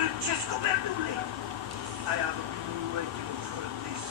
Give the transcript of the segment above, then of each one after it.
I have been waiting for this.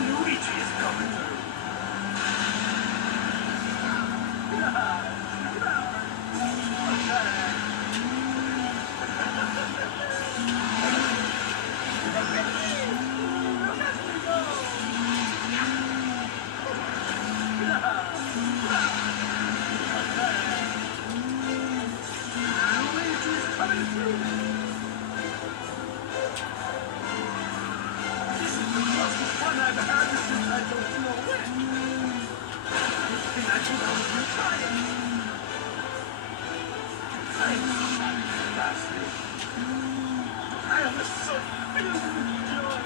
Luigi is coming through. Luigi is coming through. This is the most fun I've had since I don't know when. And I think I'll try it. I'm fantastic. I am so filled with joy.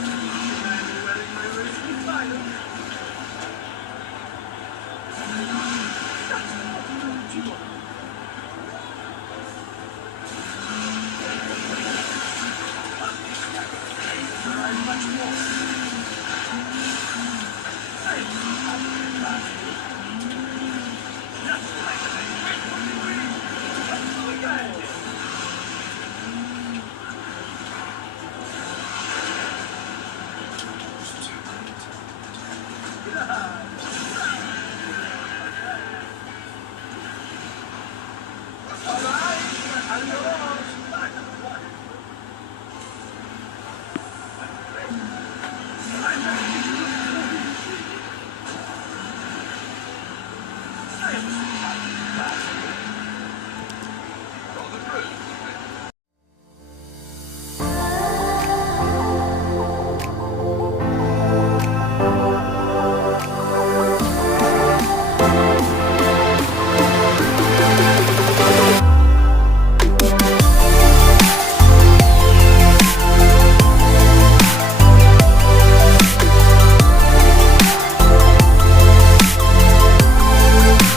And I'm wearing my racing title. That's what Luigi wants. Much more.